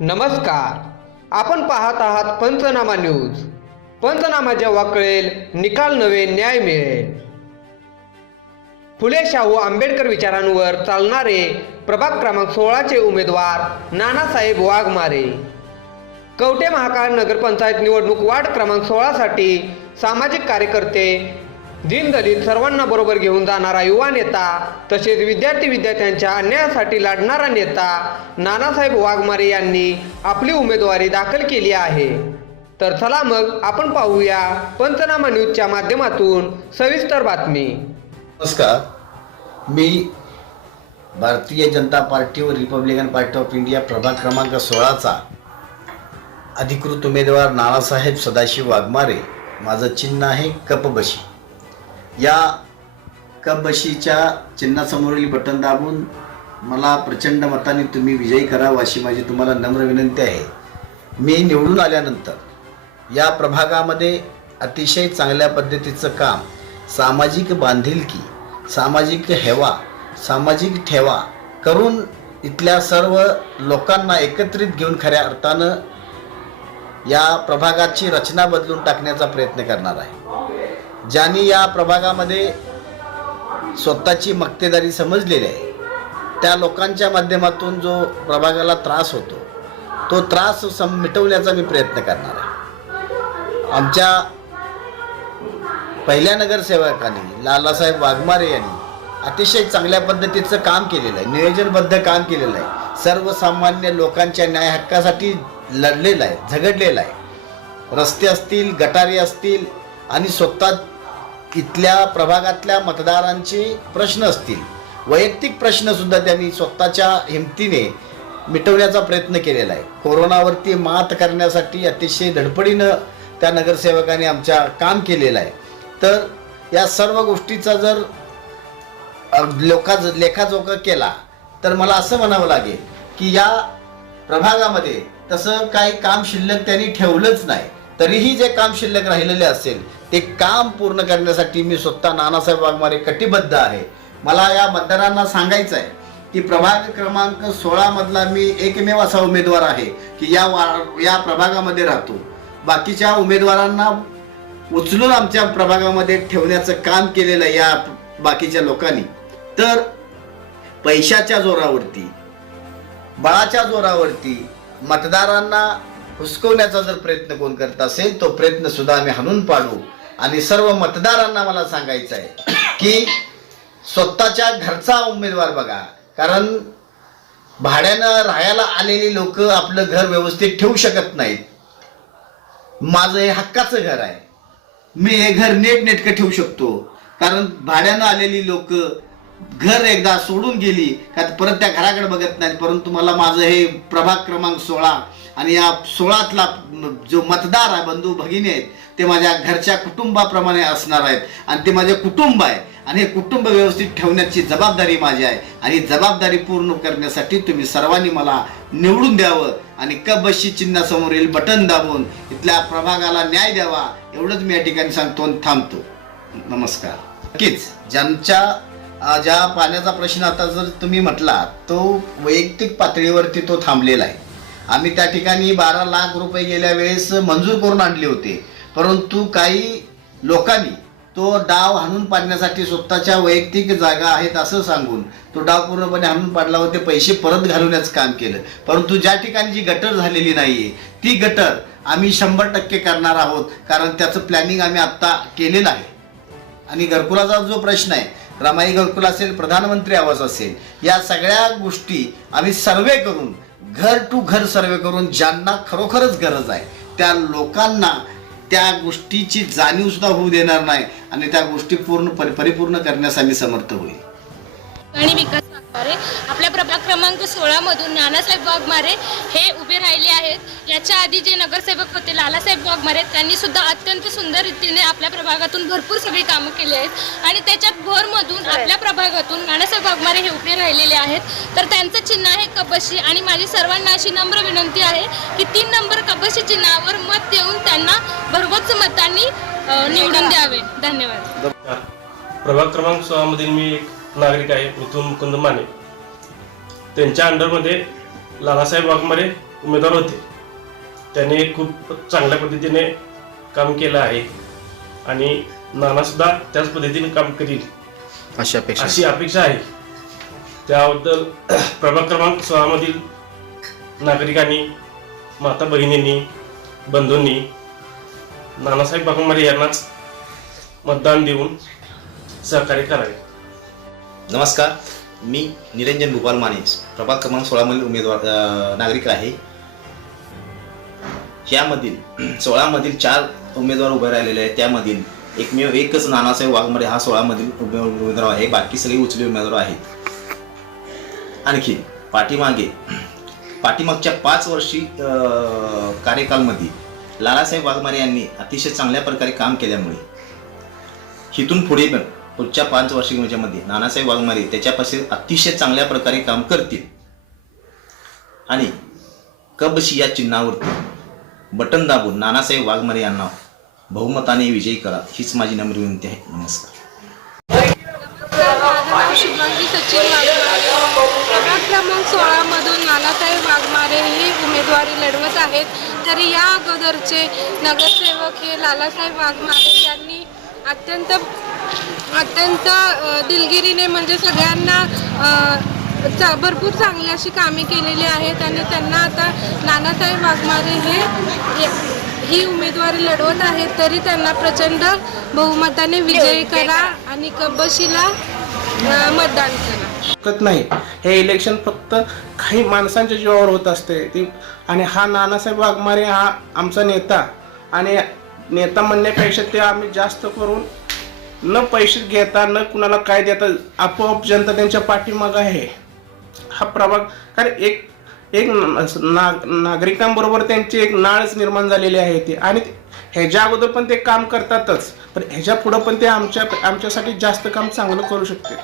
नमस्कार. आपण पाहत आहात पंचनामा न्यूज. पंचनामा जेव्हा कळेल निकाल नवे न्याय मिळेल. फुले शाहू आंबेडकर विचारांवर चालणारे प्रभाग क्रमांक सोळाचे उमेदवार नानासाहेब वाघमारे. कवटे महाकाळ नगरपंचायत निवडणूक वार्ड क्रमांक सोळासाठी सामाजिक कार्यकर्ते दीनदलित सर्वांना बरोबर घेऊन जाणारा युवा नेता तसेच विद्यार्थी विद्यार्थ्यांच्या अन्यायासाठी लढणारा नेता नानासाहेब वाघमारे यांनी आपली उमेदवारी दाखल केली आहे. तर चला मग आपण पाहूया पंचनामा न्यूजच्या माध्यमातून सविस्तर बातमी. नमस्कार. मी भारतीय जनता पार्टी व रिपब्लिकन पार्टी ऑफ इंडिया प्रभाग क्रमांक सोळाचा अधिकृत उमेदवार नानासाहेब सदाशिव वाघमारे. माझं चिन्ह आहे कपबशी. या कपबशीच्या चिन्हासमोरील बटन दाबून मला प्रचंड मताने तुम्ही विजयी करावं अशी माझी तुम्हाला नम्र विनंती आहे. मी निवडून आल्यानंतर या प्रभागामध्ये अतिशय चांगल्या पद्धतीचं काम सामाजिक बांधिलकी सामाजिक हेवा सामाजिक ठेवा करून इथल्या सर्व लोकांना एकत्रित घेऊन खऱ्या अर्थानं या प्रभागाची रचना बदलून टाकण्याचा प्रयत्न करणार आहे. ज्यांनी या प्रभागामध्ये स्वतःची मक्तेदारी समजलेली आहे त्या लोकांच्या माध्यमातून जो प्रभागाला त्रास होतो तो त्रास सम मिटवण्याचा मी प्रयत्न करणार आहे. आमच्या पहिल्या नगरसेवकांनी लालासाहेब वाघमारे यांनी अतिशय चांगल्या पद्धतीचं काम केलेलं आहे नियोजनबद्ध काम केलेलं आहे. सर्वसामान्य लोकांच्या न्याय हक्कासाठी लढलेलं आहे झगडलेलं आहे. रस्ते असतील गटारे असतील आणि स्वतः इथल्या प्रभागातल्या मतदारांचे प्रश्न असतील. वैयक्तिक प्रश्नसुद्धा त्यांनी स्वतःच्या हिमतीने मिटवण्याचा प्रयत्न केलेला आहे. कोरोनावरती मात करण्यासाठी अतिशय धडपडीनं त्या नगरसेवकाने आमच्या काम केलेलं आहे. तर या सर्व गोष्टीचा जर लोका लेखाजोखा केला तर मला असं म्हणावं लागेल की या प्रभागामध्ये तसं काही काम शिल्लक त्यांनी ठेवलंच नाही. तरीही जे काम शिल्लक राहिलेले असेल ते काम पूर्ण करण्यासाठी मी स्वतः नानासाहेब वाघमारे कटिबद्ध आहे. मला या मतदारांना सांगायचं आहे की प्रभाग क्रमांक सोळा मधला मी एकमेव असा उमेदवार आहे की या वा या प्रभागामध्ये राहतो. बाकीच्या उमेदवारांना उचलून आमच्या प्रभागामध्ये ठेवण्याचं काम केलेलं आहे या बाकीच्या लोकांनी. तर पैशाच्या जोरावरती बळाच्या जोरावरती मतदारांना हुसकवण्याचा जर प्रयत्न कोण करत असेल तो प्रयत्न सुद्धा आम्ही हाणून पाडू. आणि सर्व मतदारांना मला सांगायचं आहे की स्वतःच्या घरचा उमेदवार बघा. कारण भाड्यानं राहायला आलेली लोक आपलं घर व्यवस्थित ठेवू शकत नाहीत. माझं हे हक्काचं घर आहे. मी हे घर नेट नेटकं ठेवू शकतो. कारण भाड्यानं आलेली लोक घर एकदा सोडून गेली का परत त्या घराकडे बघत नाही परंतु मला माझं हे प्रभाग क्रमांक सोळा आणि या सोळातला जो मतदार आहे बंधू भगिनी आहेत ते माझ्या घरच्या कुटुंबाप्रमाणे असणार आहेत. आणि ते माझे कुटुंब आहे. आणि हे कुटुंब व्यवस्थित ठेवण्याची जबाबदारी माझी आहे. आणि जबाबदारी पूर्ण करण्यासाठी तुम्ही सर्वांनी मला निवडून द्यावं आणि कबशी चिन्हासमोरील बटन दाबून इथल्या प्रभागाला न्याय द्यावा एवढंच मी या ठिकाणी सांगतो आणि थांबतो. नमस्कार. नक्कीच ज्यांच्या ज्या पाण्याचा प्रश्न आता जर तुम्ही म्हटला तो वैयक्तिक पातळीवरती तो थांबलेला आहे. आम्ही त्या ठिकाणी बारा लाख रुपये गेल्या वेळेस मंजूर करून आणले होते. परंतु काही लोकांनी तो डाव हाणून पाडण्यासाठी स्वतःच्या वैयक्तिक जागा आहेत असं सांगून तो डाव पूर्णपणे हाणून पाडला व ते पैसे परत घालवण्याचं काम केलं. परंतु ज्या ठिकाणी जी गटर झालेली नाही आहे ती गटर आम्ही शंभर टक्के करणार आहोत. कारण त्याचं प्लॅनिंग आम्ही आत्ता केलेलं आहे. आणि घरकुलाचा जो प्रश्न आहे रमाई घरकुल असेल प्रधानमंत्री आवास असेल या सगळ्या गोष्टी आम्ही सर्वे करून घर टू घर सर्वे करून ज्यांना खरोखरच गरज आहे त्या लोकांना त्या गोष्टीची जाणीव सुद्धा होऊ देणार नाही आणि त्या गोष्टी पूर्ण परिपूर्ण करण्यास आम्ही समर्थ होईल. आणि विकास वाघमारे आपल्या प्रभाग क्रमांक सोळा मधून नानासाहेब वाघमारे हे उभे राहिले आहेत. याच्या आधी जे नगरसेवक होते लालासाहेब वाघमारे त्यांनी सुद्धा अत्यंत सुंदर रीतीने आपल्या प्रभागातून भरपूर सगळी कामं केली आहेत. आणि त्याच्यात भरमधून आपल्या प्रभागातून नानासाहेब वाघमारे हे उभे राहिलेले आहेत. तर त्यांचं चिन्ह आहे कपशी आणि माझी सर्वांना अशी नम्र विनंती आहे की तीन नंबर कपशी चिन्हावर मत देऊन त्यांना भरघोस मतांनी निवडून द्यावे. धन्यवाद. प्रभाग क्रमांक सोळामधील मी एक नागरिक आहे मिथुन मुकुंद माने त्यांच्या अंडरमध्ये लालासाहेब वाघमारे उमेदवार होते. त्यांनी खूप चांगल्या पद्धतीने काम केलं आहे. आणि नानासुद्धा त्याच पद्धतीने काम करील. अशी अपेक्षा अशी अपेक्षा आहे. त्याबद्दल प्रभाग क्रमांक सोळामधील नागरिकांनी माता भगिनींनी बंधूंनी नानासाहेब बागमारे यांनाच मतदान देऊन सहकार्य करावे. नमस्कार मी निरंजन गोपाल माने प्रभाग क्रमांक सोळामधील उमेदवार नागरिक आहे. यामधील सोळामधील चार उमेदवार उभे राहिलेले आहेत. त्यामधील एकमेव एकच नानासाहेब वाघमारे हा सोळामधील उमे- उमेदवार आहे. बाकी सगळे उचले उमेदवार आहेत. आणखी पाठीमागे पाठीमागच्या पाच वर्षी कार्यकालमध्ये लालासाहेब वाघमारे यांनी अतिशय चांगल्या प्रकारे काम केल्यामुळे हिथून पुढे पण पुढच्या पाच वर्षामध्ये नानासाहेब वाघमारे त्याच्यापासून अतिशय चांगल्या प्रकारे काम करतील. आणि कबशी या चिन्हावरती बटन दाबून नानासाहेब वाघमारे यांना बहुमताने विजयी करा हीच माझी नम्र विनंती आहे. नमस्कार. शुभांगी सचिन वाघमारे. क्रमांक सोळामधून नानासाहेब वाघमारे ही उमेदवारी लढवत आहेत. तरी या अगोदरचे नगरसेवक हे लालासाहेब वाघमारे यांनी अत्यंत अत्यंत दिलगिरीने म्हणजे सगळ्यांना भरपूर चांगली अशी कामे केलेली आहेत आणि त्यांना आता नानासाहेब वाघमारे हे हे- ही उमेदवारी लढवत आहेत तरी त्यांना प्रचंड बहुमताने विजयी करा आणि कब्बशीला अ, मतदान करा. शकत नाही. हे इलेक्शन फक्त काही माणसांच्या जीवावर होत असते. ती आणि हा नानासाहेब वाघमारे हा आमचा नेता. आणि नेता म्हणण्यापेक्षा ते आम्ही जास्त करून न पैसे घेता न कुणाला काय देता आपोआप जनता त्यांच्या पाठीमागं आहे. हा प्रभाग कारण एक एक नाग नागरिकांबरोबर त्यांची एक नाळच निर्माण झालेली आहे ती. आणि ह्याच्या अगोदर पण ते काम करतातच पण ह्याच्या पुढं पण ते आमच्या आमच्यासाठी जास्त काम चांगलं करू शकते.